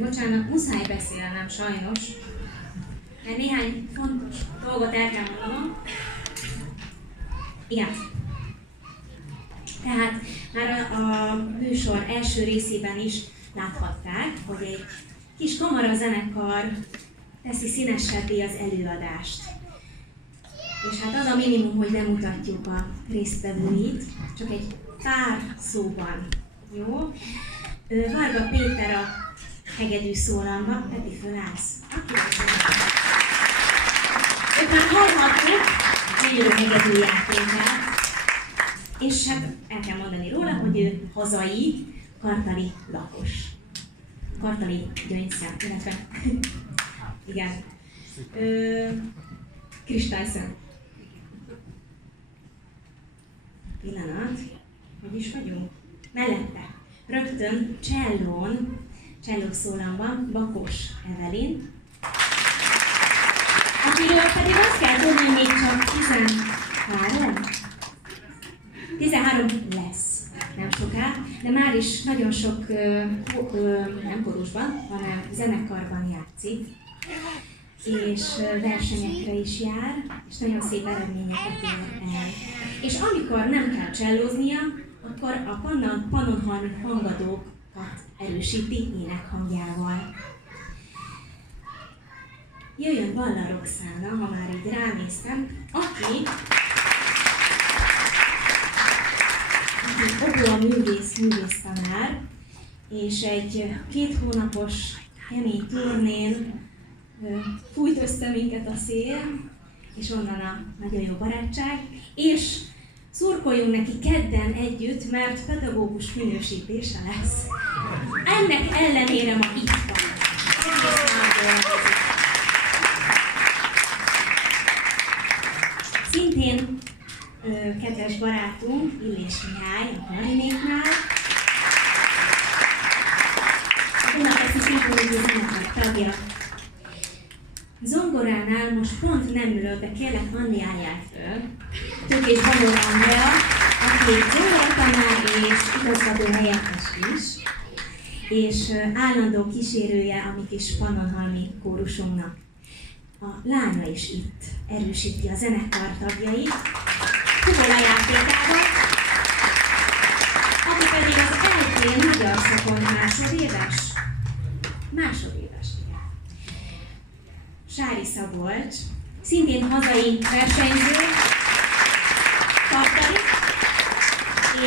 Bocsánat, muszáj beszélnem sajnos, mert néhány fontos dolgot el kell mondanom. Igen. Tehát már a műsor első részében is láthatták, hogy egy kis kamara zenekar teszi színesebbé az előadást. És hát az a minimum, hogy bemutatjuk a résztvevőit, csak egy pár szóban. Jó? Varga Péter a hegedű szólamban, Peti fölállsz. Őt már hallhattuk, gyönyörű hegedű játékát. És hát el kell mondani róla, hogy ő hazai, kartali lakos. Kartali gyöngyszem, illetve igen. Kristályszem. Pillanat, hogy is vagyunk? Mellette, rögtön csellón, csellószólamban Bakos Evelin, akiről pedig azt kell tudni, hogy még csak 13 lesz, nem soká, de már is nagyon sok, nem korusban, hanem zenekarban játszik, és versenyekre is jár, és nagyon szép eredményeket ér el. És amikor nem kell csellóznia, akkor a Pannonhalmi hangadókat erősíti énekhangjával. Jöjjön Balla Roxana, ha már így ránéztem, aki a művész tanár, és egy 2 hónapos kemény turnén fújt össze minket a szél, és onnan a nagyon jó barátság, és szurkoljunk neki kedden együtt, mert pedagógus minősítése lesz. Ennek ellenére ma itt van. Szintén kedves barátunk, Illés Mihály a klarinétnál. Helsinki zenekar tagja. Zongoránál most pont nem ülök, de kérlek, Andi álljál föl. Tőkés Balogh Andrea, aki zongoratanár és igazgató helyettes is, és állandó kísérője a mi kis Pannonhalmi kórusunknak. A lánya is itt erősíti a zenekar tagjait, Kubola játékával, aki pedig az eltén magyar szakon másodéves, igen. Sári Szabolcs, szintén hazai versenyző, tartani,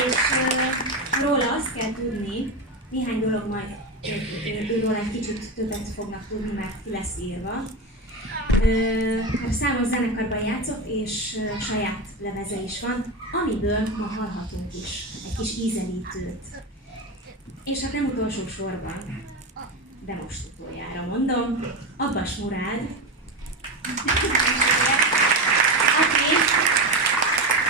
és róla azt kell tudni, néhány dolog majd őről egy kicsit többet fognak tudni, mert ki lesz írva. Számos zenekarban játszott, és saját lemeze is van, amiből ma hallhatunk is egy kis ízelítőt. És hát nem utolsó sorban, de most utoljára mondom, Abbas Murád, aki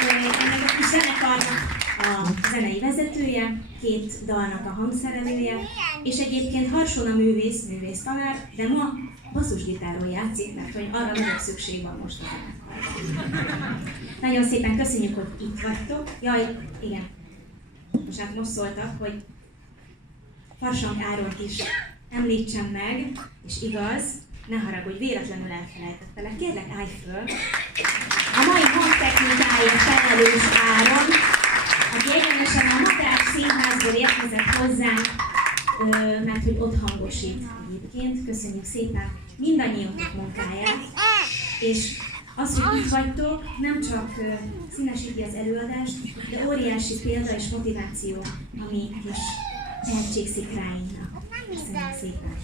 ennek a kis zenekarnak a zenei vezetője, 2 dalnak a hangszerelője, és egyébként Harsona művész tanár, de ma basszusgitáron játszik, mert hogy arra nagyobb szükség van most a zenekarban. Nagyon szépen köszönjük, hogy itt vagytok. Jaj, igen, most szóltak, hogy Farsang Áront is említsem meg, és igaz, ne haragudj, véletlenül elfelejtettelek. Kérlek, állj föl! A mai hangtechnikáért felelős Áron, aki egyenesen a Madách Színházból érkezett hozzánk, mert hogy ott hangosít egyébként. Köszönjük szépen mindannyiunknak munkáját, és az, hogy itt vagytok, nem csak színesíti az előadást, de óriási példa és motiváció a mi kis tehetségszikráinknak. Köszönjük szépen!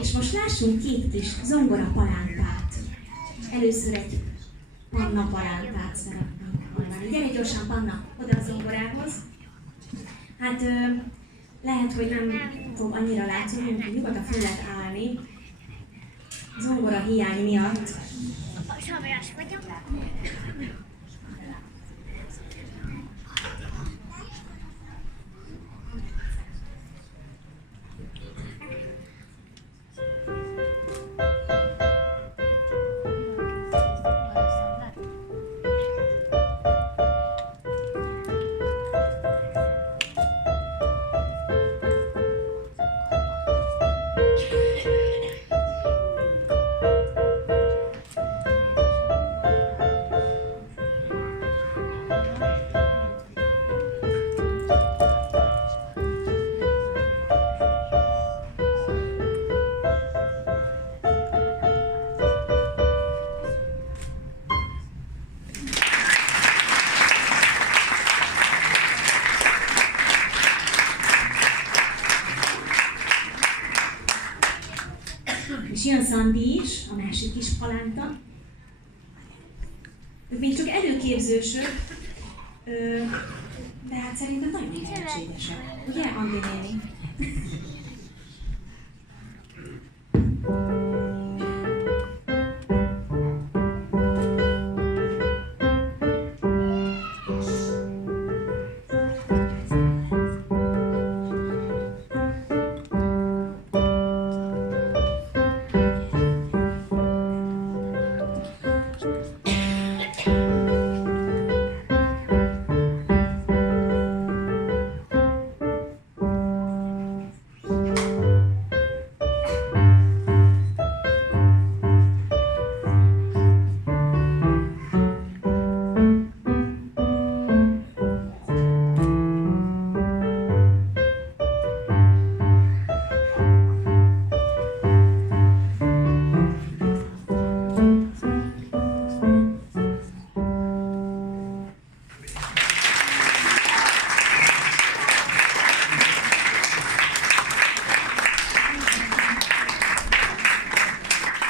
És most lássunk 2 kis zongora palántát. Először egy Panna palántát szeretnénk hallani. Gyere gyorsan, Panna, oda a zongorához. Hát lehet, hogy nem fog annyira látszani, hogy nyugodtan föl lehet állni. Zongora hiány miatt. Szabályos vagyok. És jön Szandi is, a másik kis palánta. Ők még csak előképzősök, de hát szerintem nagyon tehetségesek. Ugye, Andi néni?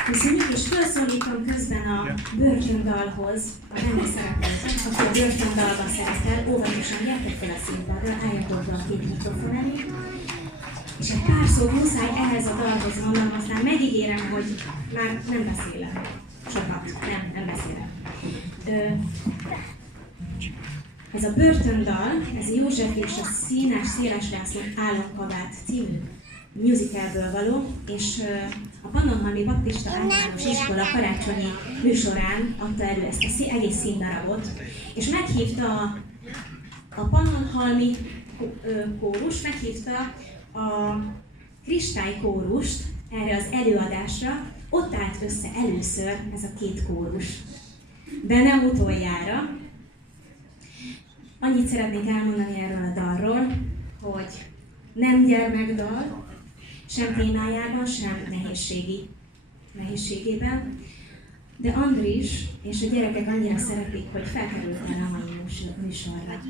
Köszönjük, és felszólítom közben a börtöndalhoz a zeneszereplőket, aki a börtöndalba szerepel, óvatosan gyertek fel a színpadra, álljatok be a 2 mikrofon elé, és egy pár szót muszáj ehhez a dalhoz mondanom, aztán megígérem, hogy már nem beszélek sokat, nem beszélek. Ez a börtöndal, ez József és a Színes Széles László Álomkabát című musicalből való, és a Pannonhalmi Baptista Általános Iskola karácsonyi műsorán adta elő ezt az egész színdarabot, és meghívta a Pannonhalmi kórus, meghívta a Kristály kórust erre az előadásra, ott állt össze először ez a két kórus. De nem utoljára. Annyit szeretnék elmondani erről a dalról, hogy nem gyermekdal, sem témájában, sem nehézségében, de Andris és a gyerekek annyira szeretik, hogy felkerült el a mai műsorra.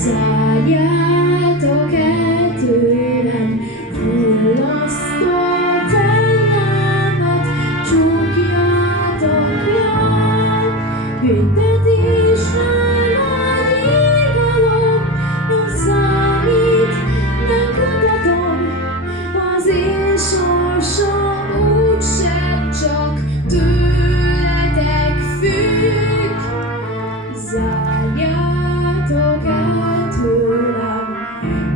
Zárjátok el tőlem, fullasztott ellámat, csukjátok rám. Büntetésre nagy írgalom, nem számít, nem kutatom, az én sorsom úgysem csak tőletek függ. Zárjátok el tőlem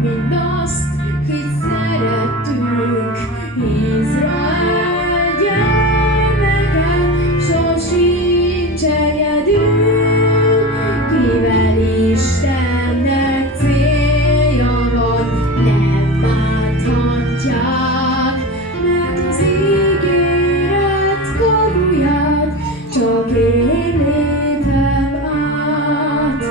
mindazt, kit szerettünk. Izrael gyermeke sosincs egyedül, kivel Istennek célja van, nem bánthatják, mert az ígéret kapuját csak én lépem át.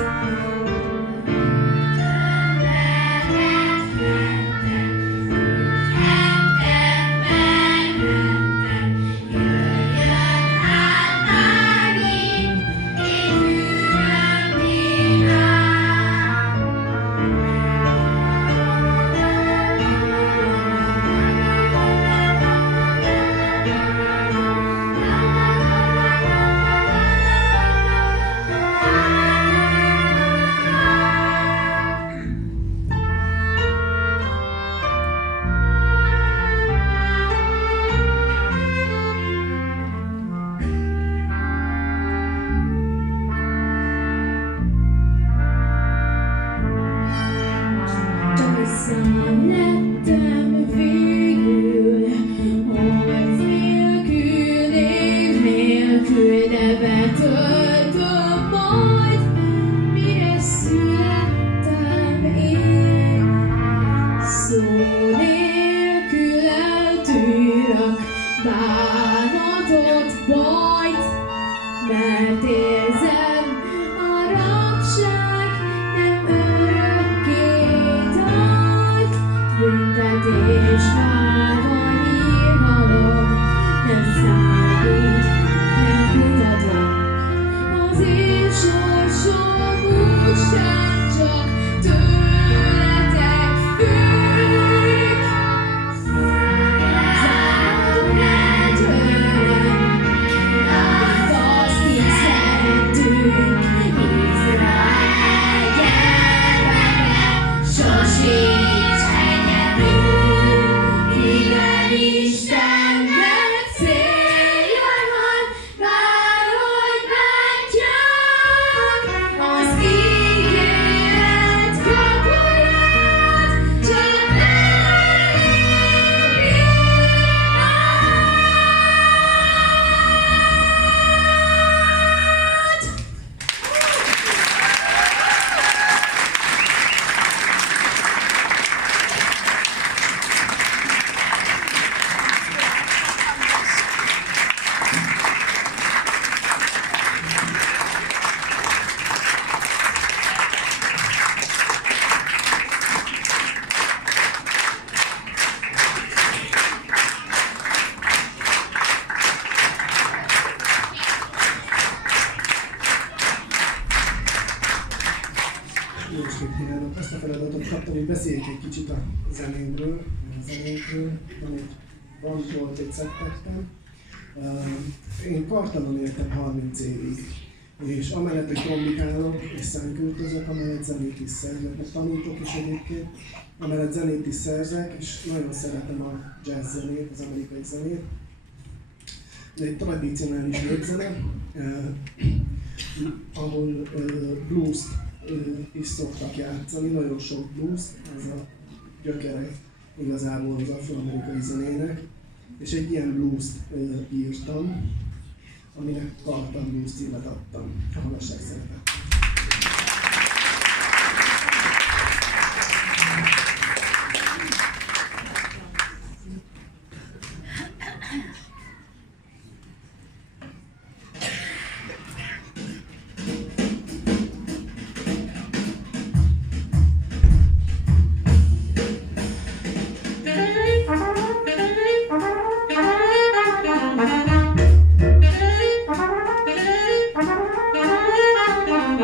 Csak visszalettem végül, harc nélkül, név nélkül, de betöltöm majd, mire születtem én. Szó nélkül eltűrök bánatot, bajt, mert érzem, a rabság nem örökké tart. Büntetés hátán írgalom, nem számít, nem kutatom, az én sorsom úgysem csak tőletek függ. Zárjátok el tőlem mindazt, kit szerettünk. azt a feladatot kaptam, hogy beszéljek egy kicsit a zenénkről, volt egy szettettem. Én Kartalon éltem 30 évig, és amellett, hogy trombikálok és szánköltözök, amellett zenét is szerzek, meg tanítok is egyébként, amellett zenét is szerzek, és nagyon szeretem a jazz zenét, az amerikai zenét. Ez egy tradicionális népzene, ahol blues-t is szoktak játszani, nagyon sok blues, ez a gyökere igazából az afroamerikai zenének, és egy ilyen blues-t írtam, aminek Carlton Blues címet adtam. Hallgassák szeretettel! Thank you.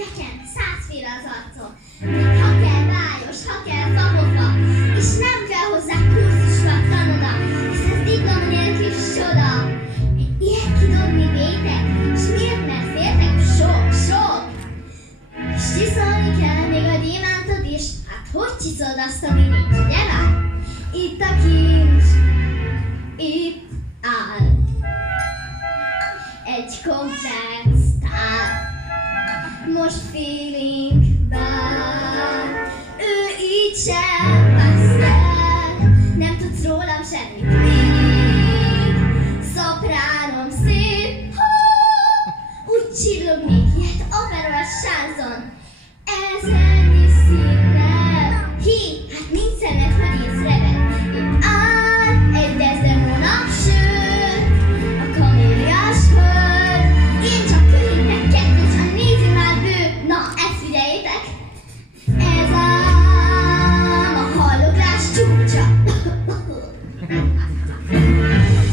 Nekem 100 féle az arcom. Ha kell bájos, ha kell famofa, és nem kell hozzá kurzus vagy tanona, hisz ez diploma nélkül csoda. Ilyet kidobni vétek, s miért, mert féltek? Sok. És csiszolni kell még a gyémántot is, hát hogy csiszolod azt, ami nincs, ugye vár? Itt a kincs, itt áll. Egy komplett sztár. Most feeling bár. Ő így sem pasztel. Nem tudsz rólam semmit még. Szopránom szép. Úgy csillognék, ilyet operolas sánzon. Ez ennyi színnel. Hát nincs szemed, hogy észreved. Itt áll egy Desdemona sőt, a kaméliás hölgy. Én csak köhétek kettős, a nézi már bő. Na, ezt figyeljétek. Ez ám a halloklás csúcsa.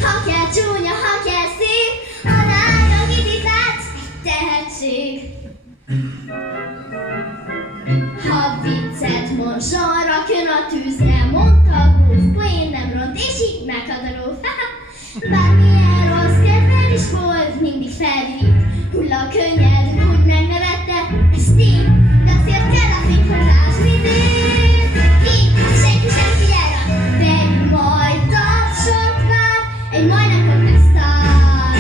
Ha kell csúnya, ha kell szép, a lányok itt látsz egy tehetség. Ha viccet mond, zsarra kön a tűzre, mondta a Bruce, poén nem ront, és így meghad a ló. Bármilyen rossz kedved is volt, mindig felvitt, hulla a könnyed, úgy megnevette, ez tény, de azért kell a fény, hogy lásd idén. Így, ha senki sem figyel rá, pedig majd tapsot vár, egy majdnem kontesztál.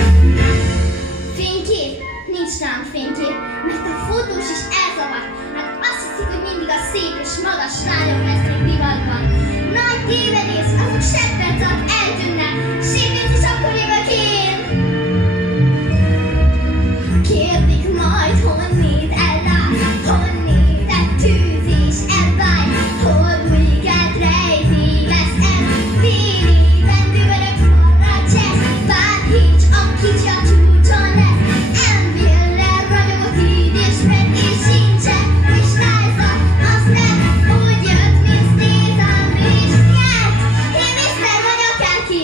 Fénykép, nincs rám fénykép, mert a fotós is elzavar. Hát azt hiszik, hogy mindig a szép és magas lányok lesznek divatban. Nagy tévedés, azok seppet alatt eltűnnek, sépét is akkor jövök én. Kérdik majd, honnét ellát, honnét egy tűz és elvágy, hol bújik el rejti lesz ez, vérében dübörök forra csesz, bárhics, a kicsi a csúcson lesz, elville ragyogott így és meg és sincsen, és lájza, az nem úgy jött, mint Stézan és nyert, én Mr. vagyok aki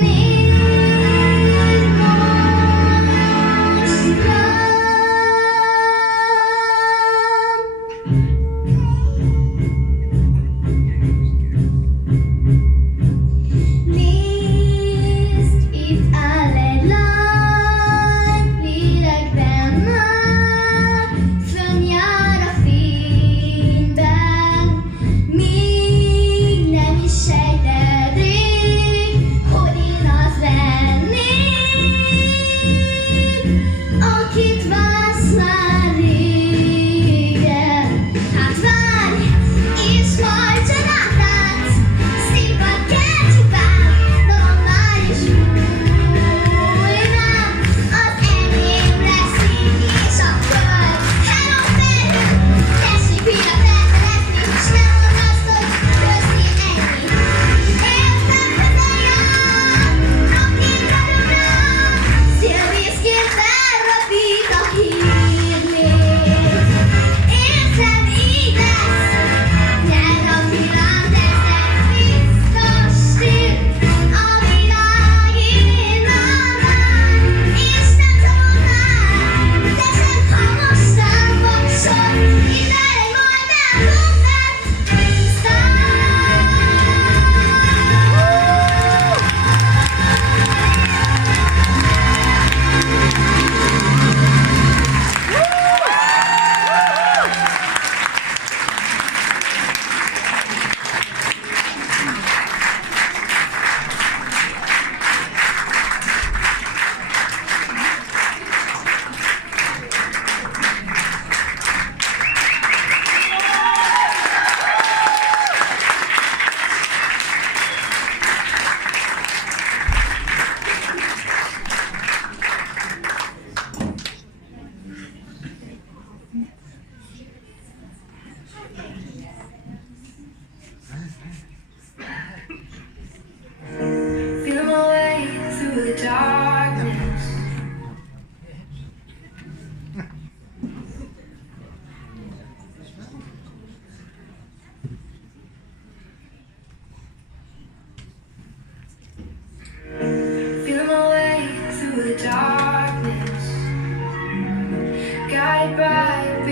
néz most rám. Nézd, itt áll egy lány, lélekben már, fönnjár a fényben, még nem is sejted rég, hogy én az lennék, akit vársz már régen. Hát várj, és majd csodát látsz, színpad kell csupán, dalom már is újra, az enyém lesz így és a föld. Hello felhő, tessék újra felfelezni, s ne mondd azt, hogy köszi ennyi. Értem közel jár, rakjék ragyogra, szélvészként felrapít a híd.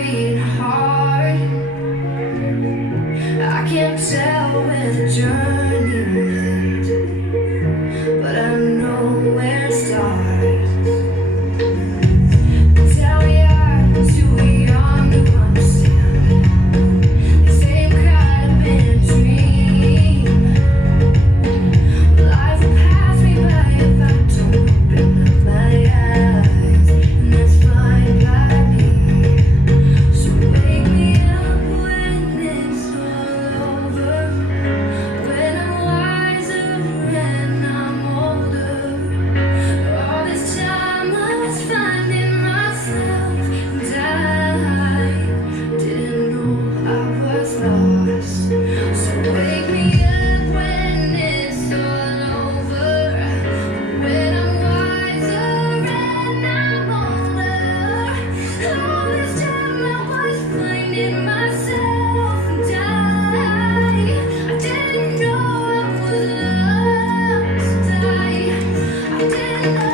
beating hard. I can't tell where the journey will end, but I know where it starts. They tell me I'm too young to understand. They say I'm caught up in a dream. Life will pass me by if I don't open up my eyes, and that's fine by me. So wake me up when it's all over, when I'm wiser and I'm older. All this time I was finding myself, and I didn't know I was lost. So wake me up when it's all over, when I'm wiser and I'm older. All this time I was finding myself, and I didn't know I was lost. I didn't know.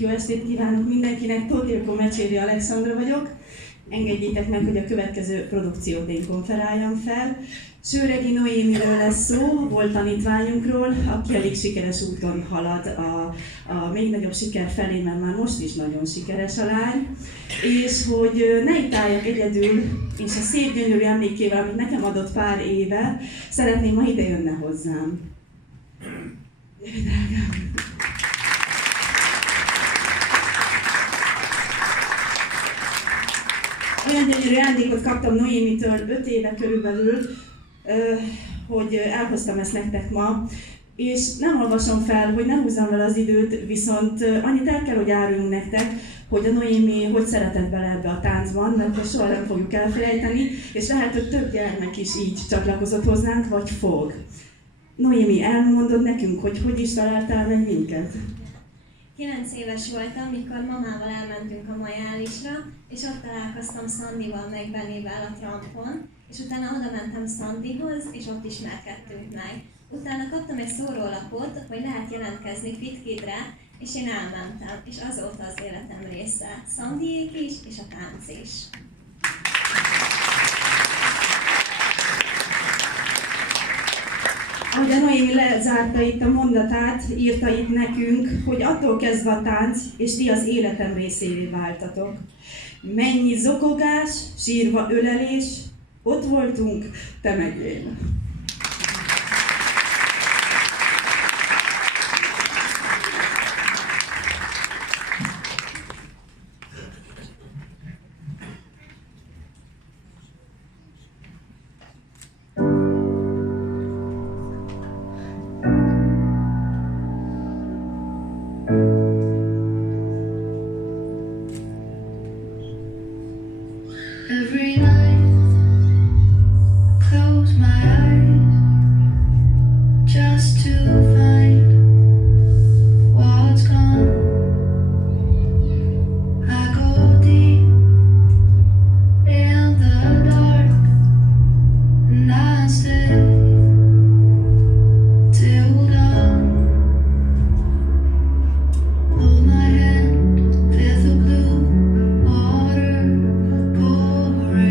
jó estét kívánok mindenkinek, Totilko Mecséri Alexandra vagyok. Engedjétek meg, hogy a következő produkciót én konferáljam fel. Sőregi Noémiről lesz szó, volt tanítványunkról, aki elég sikeres úton halad a még nagyobb siker felé, mert már most is nagyon sikeres a lány. És hogy ne itt álljak egyedül, és a szép gyönyörű emlékével, amit nekem adott pár éve, szeretném, ha ide jönne hozzám. Gyere, drágám! Olyan gyönyörű ajándékot kaptam Noémitől 5 éve körülbelül, hogy elhoztam ezt nektek ma, és nem olvasom fel, hogy ne húzzam vele az időt, viszont annyit el kell, hogy áruljunk nektek, hogy a Noémi hogy szeretett bele ebbe a táncban, mert ezt soha nem fogjuk elfelejteni, és lehet, hogy több gyermek is így csatlakozott hozzánk, vagy fog. Noémi, elmondod nekünk, hogy is találtál meg minket? 9 éves voltam, mikor mamával elmentünk a majálisra, és ott találkoztam Szandival meg Bennével a trampon, és utána oda mentem Szandihoz, és ott ismerkedtünk meg. Utána kaptam egy szórólapot, hogy lehet jelentkezni FitKidre, és én elmentem, és azóta az életem része. Szandiék is, és a tánc is. Ahogy a Noémi lezárta itt a mondatát, írta itt nekünk, hogy attól kezdve a tánc, és ti az életem részévé váltatok. Mennyi zokogás, sírva ölelés, ott voltunk, te meg én. Every night, close my eyes just to find what's gone. I go deep in the dark and I stay till dawn. Hold my hand, feel the blue water pouring.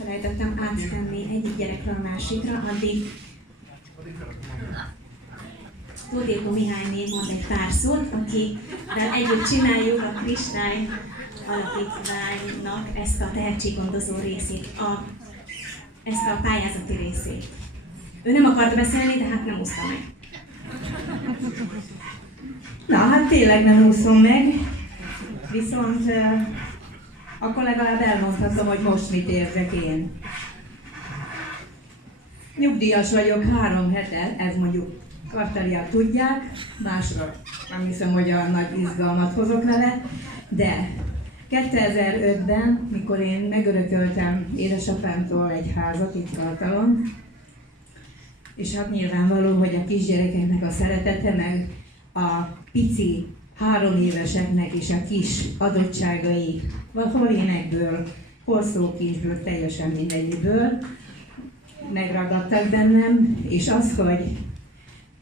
elfelejtettem áttenni egyik gyerekről a másikra, addig Tóth Mihály még mond egy pár szót, akivel együtt csináljuk a Kristály Alapítványnak ezt a tehetséggondozó részét, ezt a pályázati részét. Ő nem akart beszélni, de hát nem úszta meg. Na, hát tényleg nem úszom meg, viszont akkor legalább elmondhatom, hogy most mit érzek én. Nyugdíjas vagyok 3 hete, ez mondjuk kvartaliak tudják, másra nem hiszem, hogy a nagy izgalmat hozok vele, de 2005-ben, mikor én megörököltem édesapámtól egy házat itt Kartalon, és hát nyilvánvaló, hogy a kisgyerekeknek a szeretete, meg a pici 3 éveseknek is a kis adottságai, hol énekből, hol szókincsből, teljesen mindegyiből megragadtak bennem, és az, hogy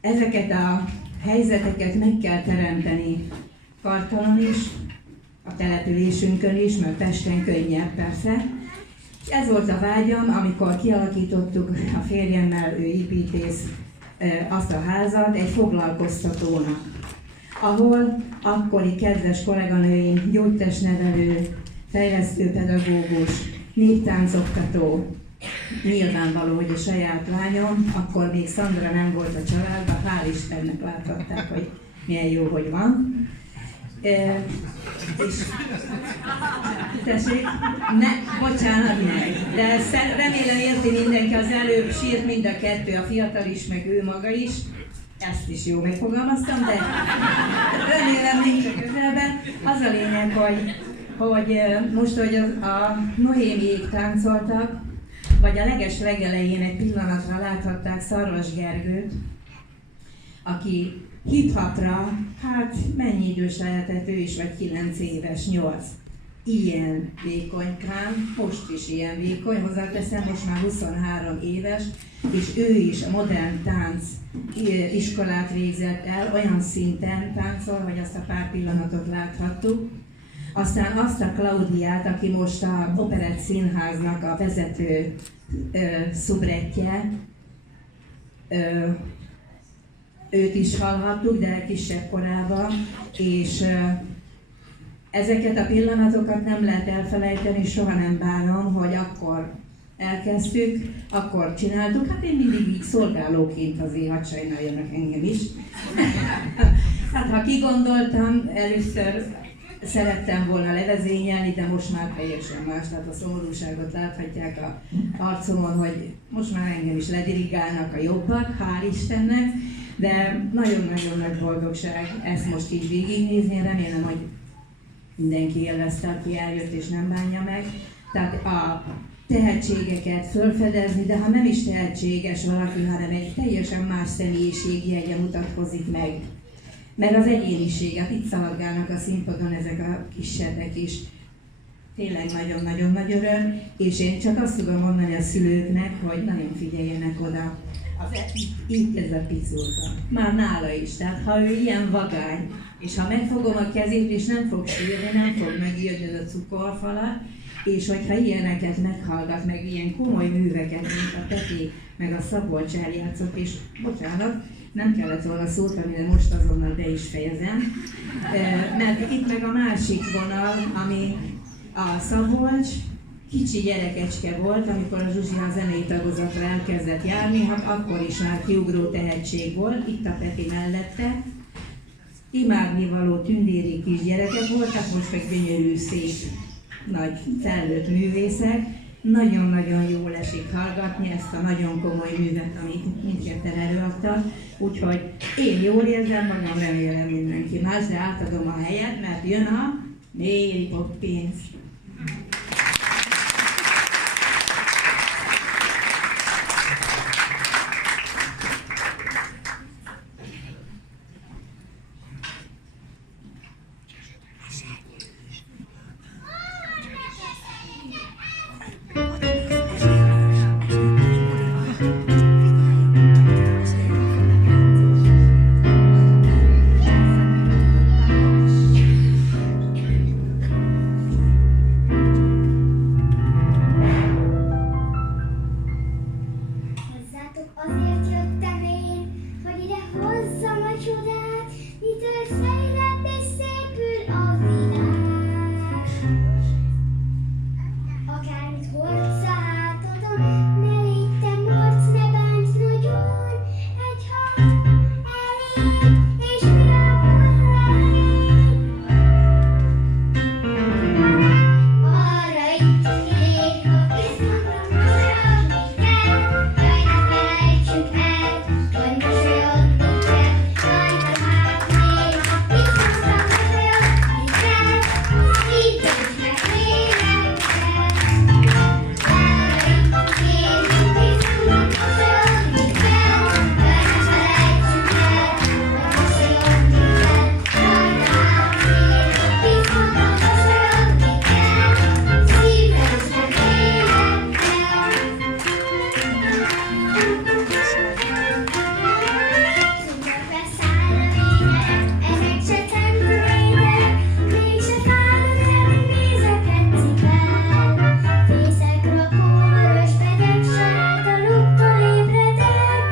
ezeket a helyzeteket meg kell teremteni Kartalon is, a településünkön is, mert Pesten könnyebb persze. Ez volt a vágyam, amikor kialakítottuk a férjemmel, ő építész, azt a házat egy foglalkoztatónak, ahol akkori kedves kolléganőim, gyógytestnevelő, fejlesztőpedagógus, néptáncoktató, nyilvánvaló, hogy a saját lányom, akkor még Szandra nem volt a családban, hál' Istennek láthatták, hogy milyen jó, hogy van. És tessék, bocsánat meg, de remélem érti mindenki, az előbb sírt mind a kettő, a fiatal is, meg ő maga is. Ezt is jól megfogalmaztam, de remélem nincs a közelben. Az a lényeg, hogy most, hogy a Noémiék táncoltak, vagy a leges legelején egy pillanatra láthatták Szarvas Gergőt, aki hip-hopra, hát mennyi idős lehetett, ő is vagy 9 éves, 8. Ilyen vékonykám, most is ilyen vékony, hozzáteszem, most már 23 éves, és ő is a modern tánc iskolát végzett el, olyan szinten táncol, hogy azt a pár pillanatot láthattuk. Aztán azt a Klaudiát, aki most a Operett Színháznak a vezető szubrettje, őt is hallhattuk, de kisebb korában, és ezeket a pillanatokat nem lehet elfelejteni, soha nem bánom, hogy akkor elkezdtük, akkor csináltuk, hát én mindig így szolgálóként azért hadd sajnáljanak engem is. Hát ha kigondoltam, először szerettem volna levezényelni, de most már teljesen más, tehát a szomorúságot láthatják a arcomon, hogy most már engem is ledirigálnak a jobbak, hál' Istennek, de nagyon-nagyon nagy boldogság ezt most így végignézni, remélem, hogy mindenki élvezte, aki eljött és nem bánja meg. Tehát a tehetségeket fölfedezni, de ha nem is tehetséges valaki, hanem egy teljesen más személyiségjegye mutatkozik meg. Meg az egyéniséget, itt szaladgálnak a színpadon ezek a kisebbek is. Tényleg nagyon-nagyon nagy öröm, és én csak azt tudom mondani a szülőknek, hogy nagyon figyeljenek oda. Itt ez a picurka. Már nála is, tehát ha ő ilyen vagány, és ha megfogom a kezét, és nem fog sírni, nem fog megijedni ez a cukorfalat, és hogyha ilyeneket meghallgat, meg ilyen komoly műveket, mint a Peti, meg a Szabolcs eljátszott, és bocsánat, nem kellett volna szót, amire most azonnal be is fejezem, mert itt meg a másik vonal, ami a Szabolcs, kicsi gyerekecske volt, amikor a Zsuzsi a zenei tagozatra elkezdett járni, hát akkor is már kiugró tehetség volt, itt a Peti mellette. Imádnivaló tündéri kis gyerekek voltak, most meg gyönyörű, szép, nagy felnőtt művészek. Nagyon-nagyon jól esik hallgatni ezt a nagyon komoly művet, amit mindketten előadtak. Úgyhogy én jól érzem magam, remélem mindenki más, de átadom a helyet, mert jön a Mary Poppins. Azért jöttem én, hogy ide hozzam a csodát, mitől fejlebb és szépül a világ. Akármit hordsz a hátadon, ne légy te morc, ne bánts nagyon. Egy hang elég, és mi abból elég? Arra itt ég, ha bizonyra mosolyogni kell. Jaj, ne felejtsük el, hogy mosolyogni kell. Rajta hát még, ha bizonyra mosolyogni kell. Szívből meg lélekkel. Arra itt ég, ha bizonyra mosolyogni kell. Jaj, ne felejtsük el, hogy mosolyogni kell. Rajta hát még, ha bizonyra mosolyogni kell. Szívből meg lélekkel. Szomorra száll a lényeg, ezek se tempőrények, mégse fájna, de nézeket cipel. Fészek rakó vörös begyek, saját a luktól ébredek.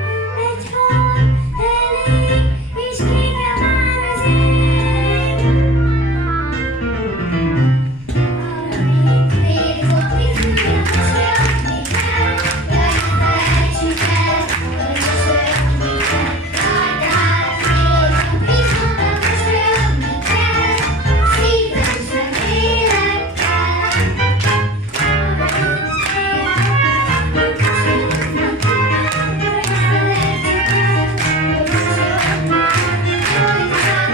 Egy hang elég, és kékre vár az ég. Arra itt még, hogy bizonyra mosolyogni kell. Jaj, ne felejtsük el, hogy mosolyogni kell. Rajta hát még, ha bizonyra mosolyogni kell. Szívből és meg lélekkel. Arra itt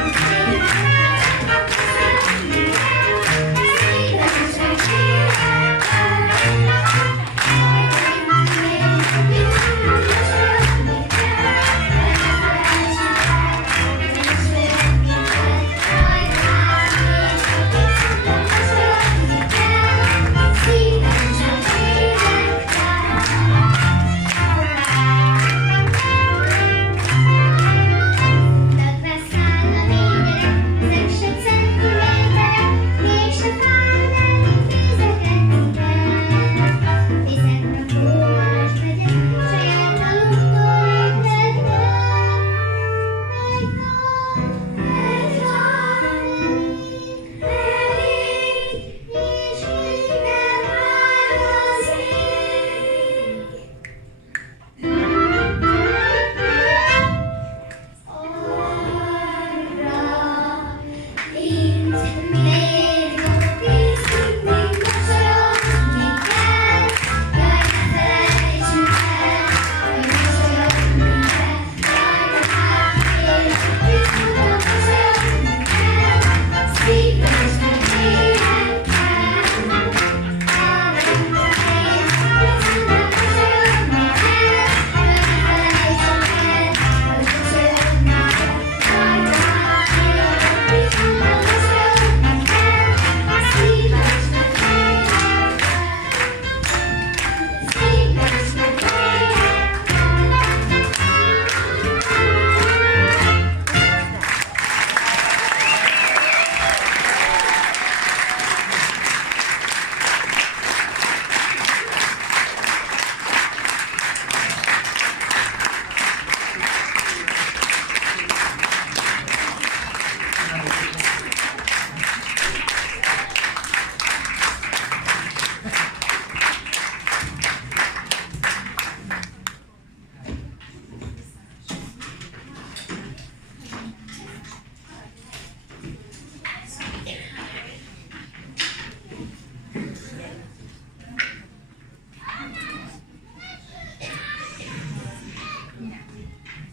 még, hogy mosolyogni kell. Jaj, ne felejtsük el, hogy mosolyogni kell. Rajta hát még, ha bizonyra mosolyogni kell. Szívből és meg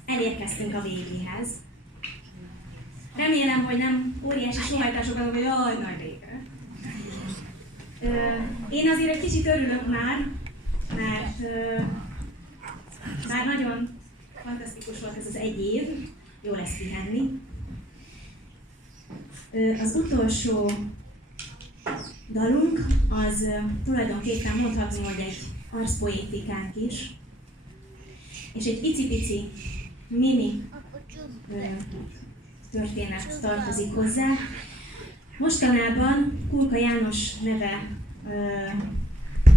Elérkeztünk a végéhez. Remélem, hogy nem óriási sóhajtásokat, hogy jaj, nagy rége. Én azért egy kicsit örülök már, mert bár nagyon fantasztikus volt ez az egy év, jó lesz pihenni. Az utolsó dalunk az tulajdonképpen mondhatni, hogy egy arszpoétikánk is, és egy icipici mini történet tartozik hozzá. Mostanában Kulka János neve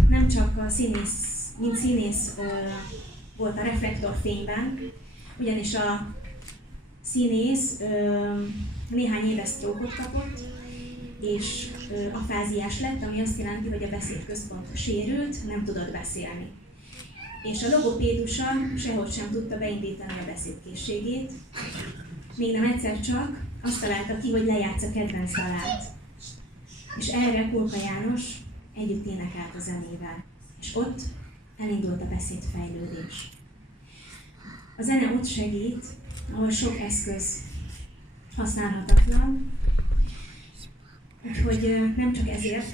nem csak a színész, mint színész volt a reflektorfényben, ugyanis a színész néhány éves sztrókot kapott, és afáziás lett, ami azt jelenti, hogy a beszédközpont sérült, nem tudott beszélni. És a logopédusa sehogy sem tudta beindítani a beszédkészségét, még nem egyszer csak azt találta ki, hogy lejátsza kedvenc dalát. És erre Kulka János együtt énekelt a zenével. És ott elindult a beszédfejlődés. A zene ott segít, ahol sok eszköz használhatatlan, úgyhogy nem csak ezért,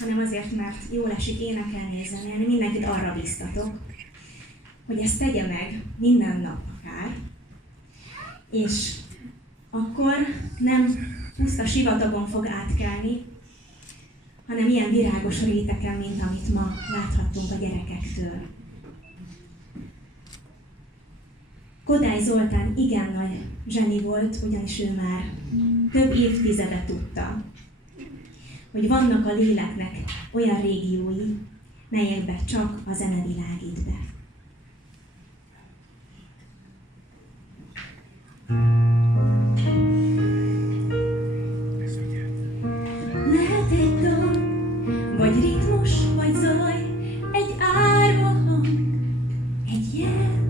hanem azért, mert jól esik énekelni és zenélni, mindenkit arra biztatok, hogy ezt tegye meg minden nap akár, és akkor nem puszta sivatagon fog átkelni, hanem ilyen virágos réteken, mint amit ma láthattunk a gyerekektől. Kodály Zoltán igen nagy zseni volt, ugyanis ő már több évtizede tudta, hogy vannak a léleknek olyan régiói, melyekbe csak a zene világít be. Lehet egy dal, vagy ritmus, vagy zaj, egy árva hang, egy jel.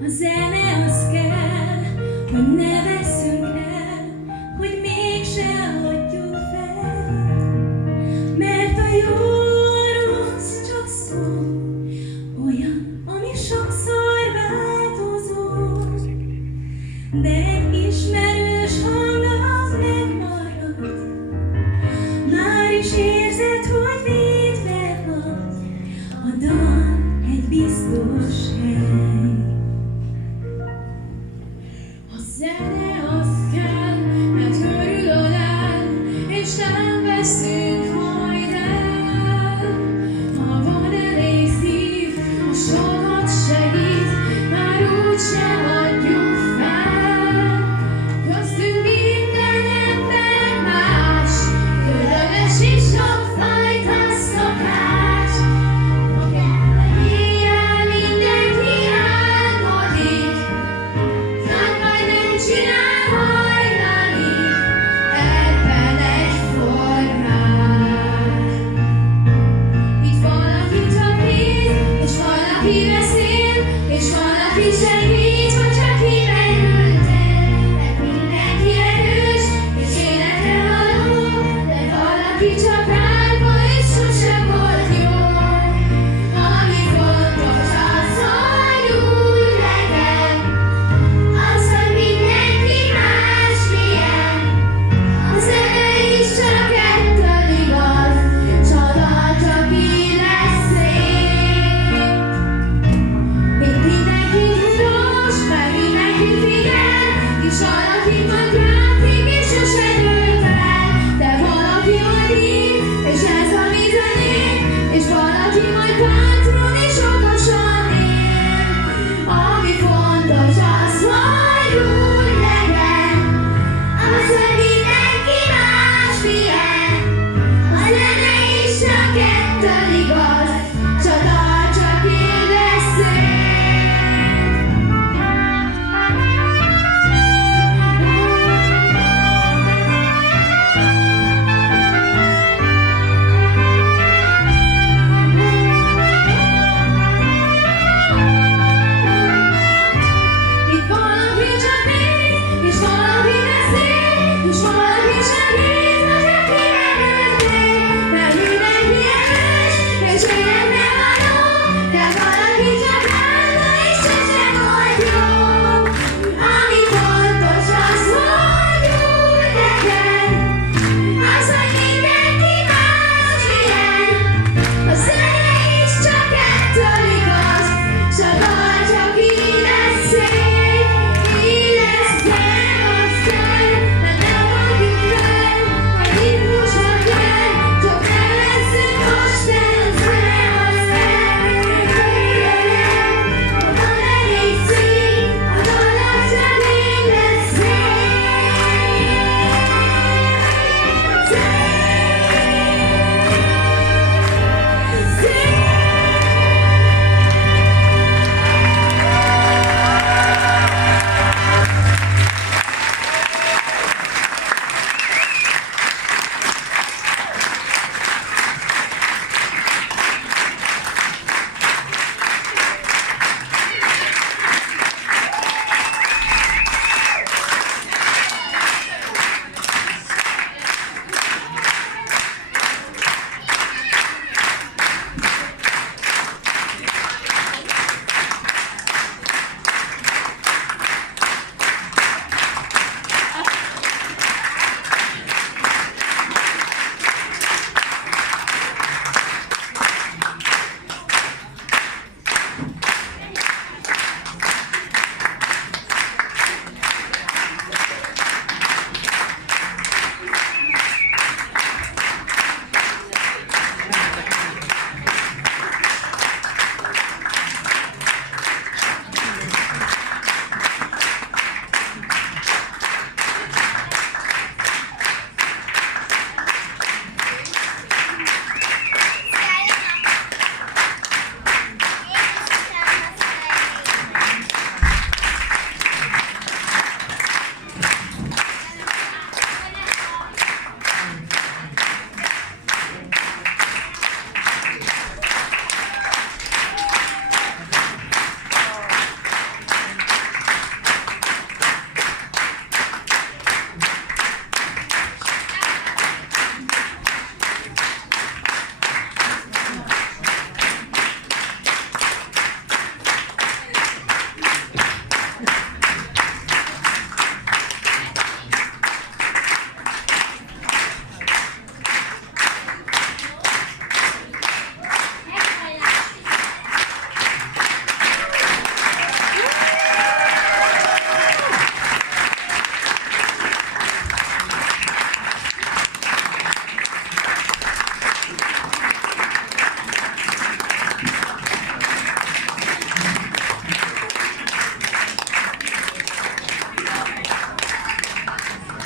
A zene az kell, hogy ne veszünk el, hogy mégse adjuk fel. Mert a jó rossz csak szó, olyan, ami sokszor változó. De egy ismerős hang az megmarad, már is érzed, hogy védve vagy, a dal egy biztos hely. A zene az kell, mert körülölel, és nem veszünk majd el. Ha van elég szív, a sokat segít, már úgysem adjuk fel. Köztünk minden ember más, különös és sokfajta szokás. Ma kell éjjel mindenki álmodik, nagy baj nem csinál hajnalig, ebben egyformák. Itt valaki csak hisz, és valaki beszél, és valaki segít, vagy csak kimerültél. Mert mindenki erős, és életre való, de valaki csak álma, és sosem volt jó. Ami fontos, az, hogy úgy legyen, az, hogy mindenki másmilyen. A zene is csak ettől igaz, csoda csak így lesz szép. Itt mindenki tudós, meg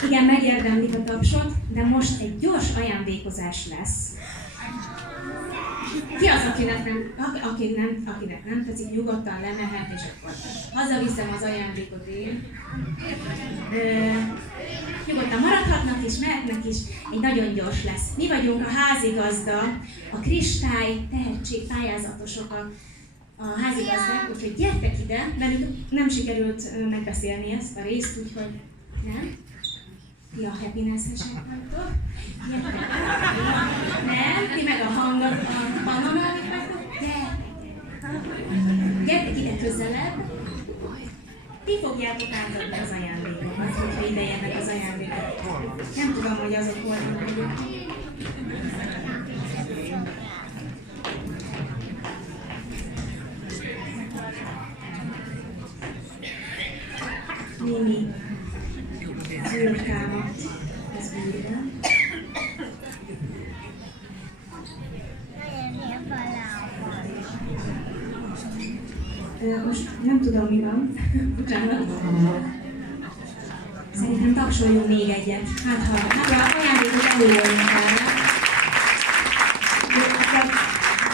Igen, megérdemlik a tapsot, de most egy gyors ajándékozás lesz. Ki az, akinek nem tetszik, nyugodtan lemehet, és akkor hazaviszem az ajándékot én. Nyugodtan maradhatnak is, mehetnek is, egy nagyon gyors lesz. Mi vagyunk a házigazda, a kristály tehetség pályázatosok a házigazdák, úgyhogy gyertek ide, velük nem sikerült megbeszélni ezt a részt, úgyhogy nem. Ti a happiness-esek vagytok. Nem, ti meg a hangot, a pannonálni vagytok. Gyertek ide közelebb. Ti fogjátok átadni az ajándékokat, hogyha ide jönnek az ajándékok. Nem tudom, hogy azok hol vannak. Mimi. Zülkámat az űrben. Most nem tudom, mi van. Bocsánat. Szerintem tapsoljunk még egyet. Hát ha ajándékot előjönnek el.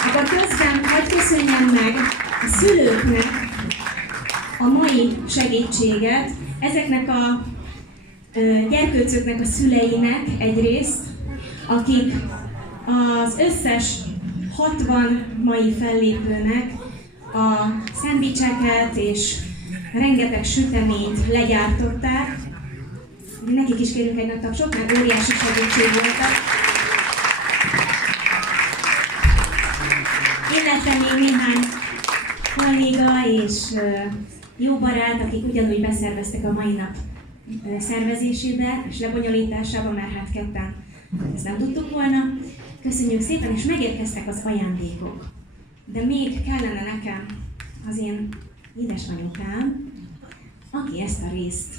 Akkor közben hadd köszönjem meg a szülőknek a mai segítséget, ezeknek a gyerkőcöknek a szüleinek egyrészt, akik az összes 60 mai fellépőnek a szendvicseket és rengeteg süteményt legyártották. Nekik is kérünk egy nagy tapsot, mert óriási segítség voltak. Illetve még néhány kolléga és jó barát, akik ugyanúgy beszerveztek a mai nap szervezésébe és lebonyolításába, mert hát ketten ezt nem tudtuk volna. Köszönjük szépen, és megérkeztek az ajándékok. De még kellene nekem az én édesanyukám, aki ezt a részt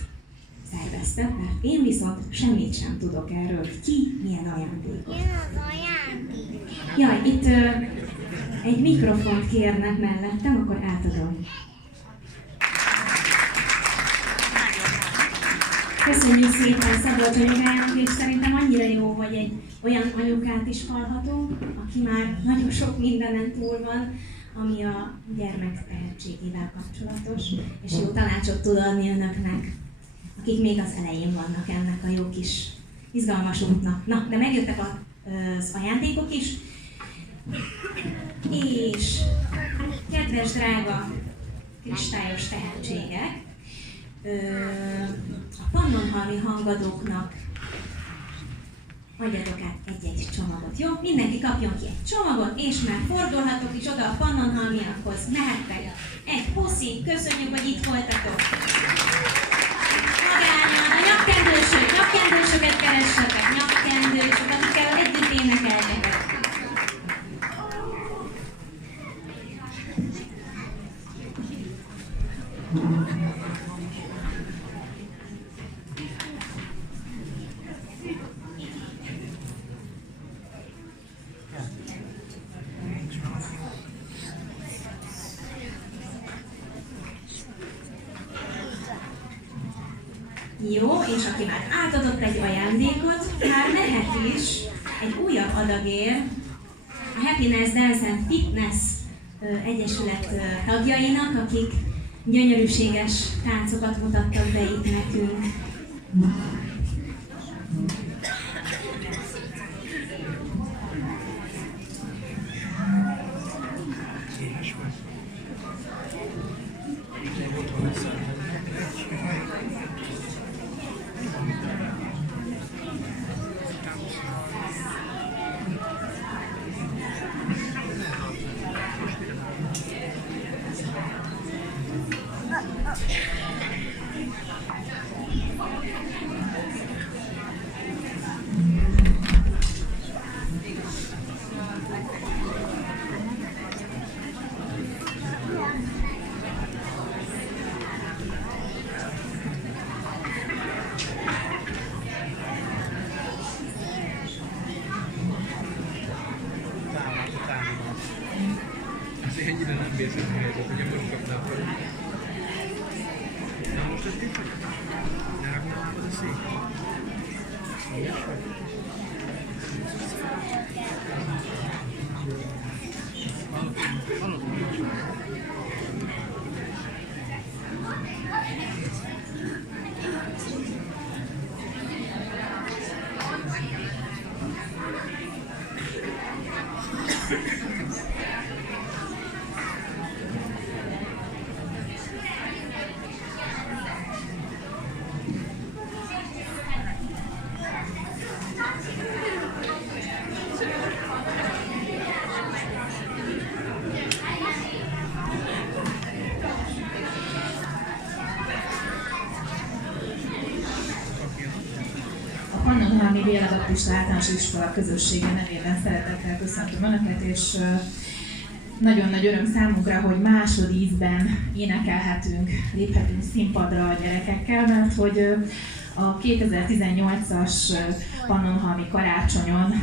szervezte, mert én viszont semmit sem tudok erről, hogy ki milyen ajándékot. Jaj, itt egy mikrofont kérnek mellettem, akkor átadom. Köszönjük szépen Szabolcs anyukának, és szerintem annyira jó, hogy egy olyan anyukát is hallhatunk, aki már nagyon sok mindenen túl van, ami a gyermek tehetségével kapcsolatos, és jó tanácsot tud adni önöknek, akik még az elején vannak ennek a jó kis izgalmas útnak. Na, de megjöttek az ajándékok is, és kedves, drága kristályos tehetségek, a pannonhalmi hangadóknak adjatok át egy-egy csomagot, jó? Mindenki kapjon ki egy csomagot, és már fordulhatok is oda a pannonhalmiakhoz, mehettek. Egy puszi, köszönjük, hogy itt voltatok. Magányan, a nyakkendősöket keressetek, nyakkendősök, akikkel együtt énekeljetek. Jó, és aki már átadott egy ajándékot, már mehet is egy újabb adagért a Happiness Dance and Fitness Egyesület tagjainak, akik gyönyörűséges táncokat mutattak be itt nekünk. Ennyire nem vészes helyzet, ugye most kapnál fel. Na most ezt így? Ne raknál a szék? A Pannonhalmi Bélebaptista Általános Iskola közössége nevében szeretettel köszöntöm Önöket, és nagyon nagy öröm számunkra, hogy másodízben énekelhetünk, léphetünk színpadra a gyerekekkel, mert hogy a 2018-as Pannonhalmi karácsonyon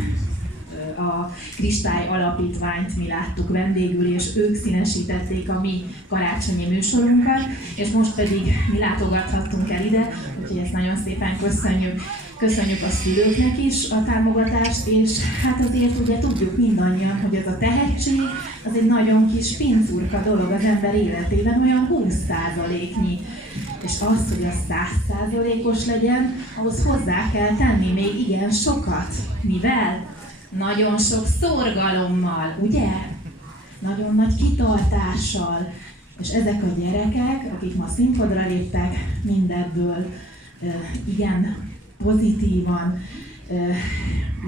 a Kristály Alapítványt mi láttuk vendégül, és ők színesítették a mi karácsonyi műsorunkat, és most pedig mi látogathattunk el ide, úgyhogy ezt nagyon szépen köszönjük. Köszönjük a szülőknek is a támogatást, és hát azért ugye tudjuk mindannyian, hogy ez a tehetség az egy nagyon kis pincurka dolog az ember életében, olyan 20%-nyi. És az, hogy az 100%-os legyen, ahhoz hozzá kell tenni még igen sokat. Mivel? Nagyon sok szorgalommal, ugye? Nagyon nagy kitartással. És ezek a gyerekek, akik ma színpadra léptek, mindebből igen pozitívan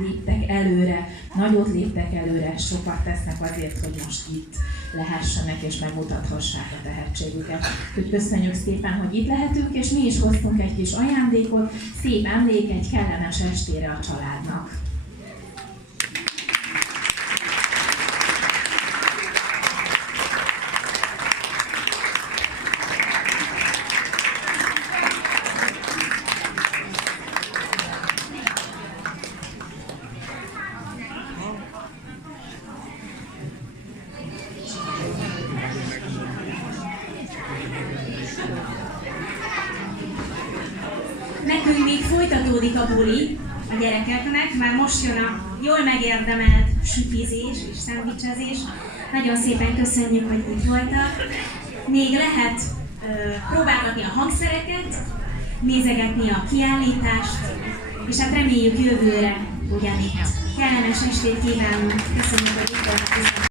léptek előre, nagyot léptek előre, sokat tesznek azért, hogy most itt lehessenek és megmutathassák a tehetségüket. Úgyhogy köszönjük szépen, hogy itt lehetünk, és mi is hoztunk egy kis ajándékot, szép emlék egy kellemes estére a családnak. Nekünk még folytatódik a buli a gyerekeknek, már most jön a jól megérdemelt sütizés és szendvicsezés. Nagyon szépen köszönjük, hogy itt voltak. Még lehet próbálgatni a hangszereket, nézegetni a kiállítást, és hát reméljük jövőre ugyanitt. Kellemes estét kívánunk, köszönjük, hogy itt voltak.